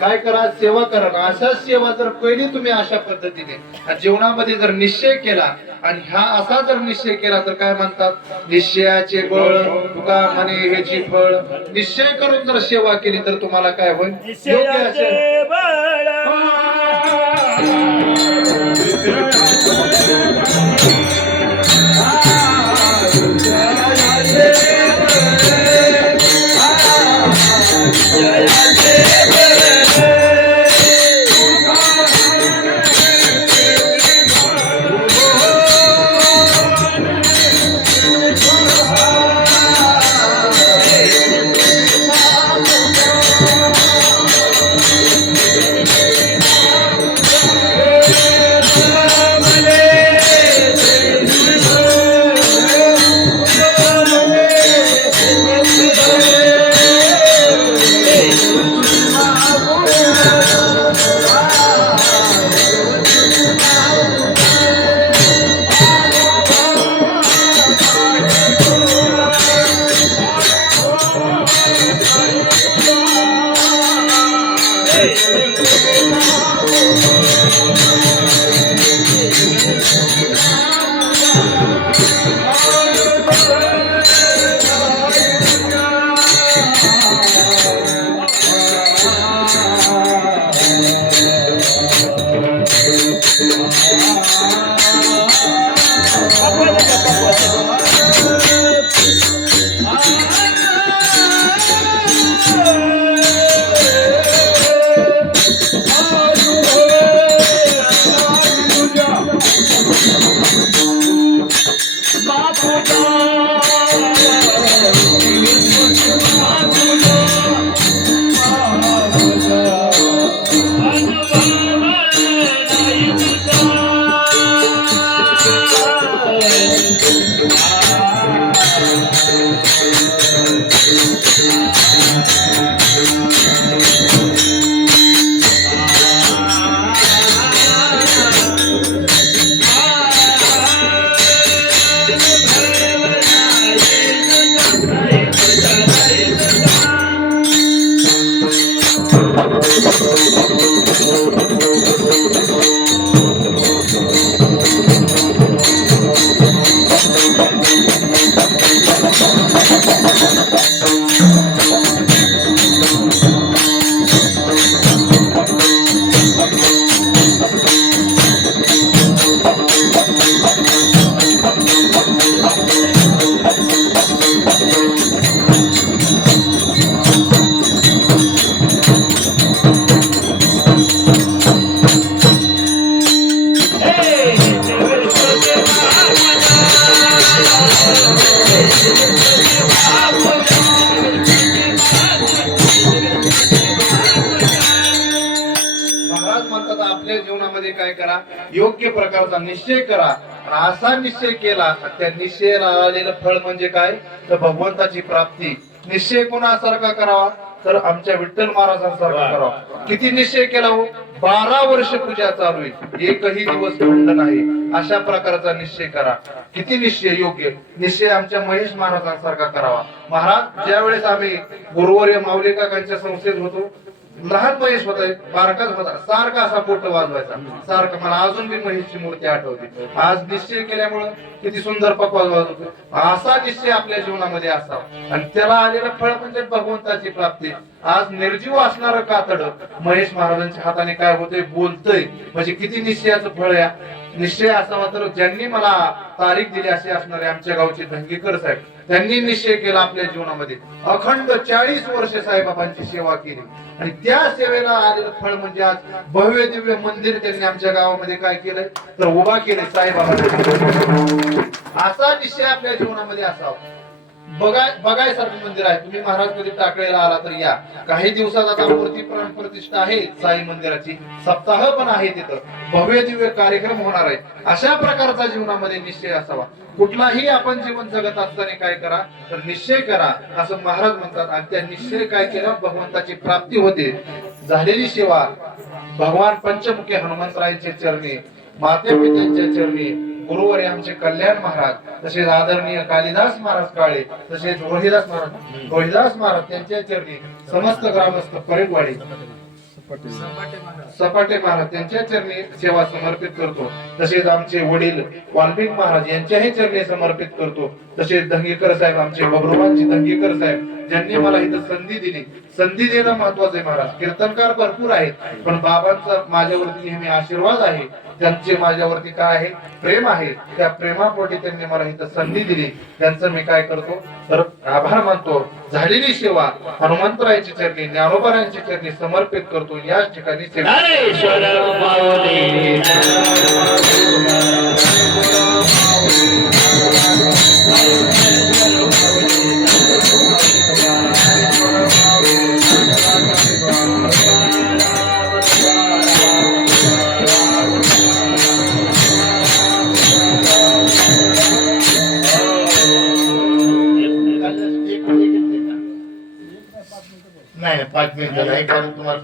काय करा, सेवा करा. अशाच सेवा जर पहिली तुम्ही अशा पद्धतीने जीवनामध्ये जर निश्चय केला आणि हा असा जर निश्चय केला तर काय म्हणतात, निश्चयाचे बळ तुका म्हणे ह्याची फळ. निश्चय करून जर सेवा केली तर तुम्हाला काय होईल, योग्य असेल. काय करा, योग्य प्रकारचा निश्चय करा. असा निश्चय केला त्या निश्चयाला आलेलं फळ म्हणजे काय, तर भगवंताची प्राप्ती. निश्चय कोणासारखा करावा, तर आमच्या विठ्ठल महाराजांसारखा करावा. किती निश्चय केला हो, 12 वर्ष पूजा चालू आहे, एकही दिवस खंड नाही. अशा प्रकारचा निश्चय करा. किती निश्चय योग्य निश्चय आमच्या महेश महाराजांसारखा करावा. महाराज ज्या वेळेस आम्ही गुरुवर्य माऊली काकांच्या संस्थेत होतो, लहान महेश होता, बारकाच होता, सारखा असा पोट वाजवायचा, सारखं. मला अजून बी महेशची मूर्ती आठवते. आज निश्चय केल्यामुळं किती सुंदर पकवाज वाजवतो. असा निश्चय आपल्या जीवनामध्ये असावा आणि त्याला आलेलं फळ म्हणजे भगवंताची प्राप्ती. आज निर्जीव असणारं कातड महेश महाराजांच्या हाताने काय होतंय, बोलतय, म्हणजे किती निश्चयाचं फळ या. निश्चय असावा तर ज्यांनी मला तारीख दिली असे असणारे आमच्या गावचे धंगेकर साहेब, त्यांनी निश्चय केला आपल्या जीवनामध्ये. अखंड 40 वर्ष साईबाबांची सेवा केली आणि त्या सेवेला आलेलं फळ म्हणजे आज भव्य दिव्य मंदिर त्यांनी आमच्या गावामध्ये काय केलंय तर उभा केलंय साईबाबांनी. असा निश्चय आपल्या जीवनामध्ये असावा. बघायसारखं मंदिर आहे. तुम्ही महाराज कधी टाकळीला आला तर या. काही दिवसात आता मूर्ती प्राण प्रतिष्ठा आहे साई मंदिराची, सप्ताह पण आहे तिथं, भव्य दिव्य कार्यक्रम होणार आहे. अशा प्रकारचा जीवनामध्ये निश्चय असावा. कुठलाही आपण जीवन जगत असताना काय करा तर निश्चय करा असं महाराज म्हणतात. आणि त्या निश्चय काय केलं, भगवंताची प्राप्ती होते. झालेली सेवा भगवान पंचमुखी हनुमंतरायांच्या चरणी, माते पित्यांच्या चरणी, गुरुवर्य आमचे कल्याण महाराज, तसेच आदरणीय कालिदास महाराज काळे, तसेच रोहिदास महाराज त्यांच्या चरणी, समस्त ग्रामस्थ परेडवाडी सपाटे महाराज त्यांच्या चरणी सेवा समर्पित करतो. तसेच आमचे वडील वाल्मिक महाराज यांच्याही चरणी समर्पित करतो. तसेच धंगेकर साहेब, आमचे बबरूबांची धंगेकर साहेब, ज्यांनी मला इथं संधी दिली. संधी देणं महत्वाचं आहे महाराज. कीर्तनकार भरपूर आहेत, पण बाबांचा माझ्यावरती नेहमी आशीर्वाद आहे, त्यांचे माझ्यावरती काय आहे, प्रेम आहे. त्या प्रेमापोटी त्यांनी मला इथं संधी दिली, त्यांचं मी काय करतो तर आभार मानतो. झालेली सेवा हनुमंतरायांची चरणी, ज्ञानोबारायांची चरणी समर्पित करतो. याच ठिकाणी नाही 5 मिनिटं नाही कारण तुम्हाला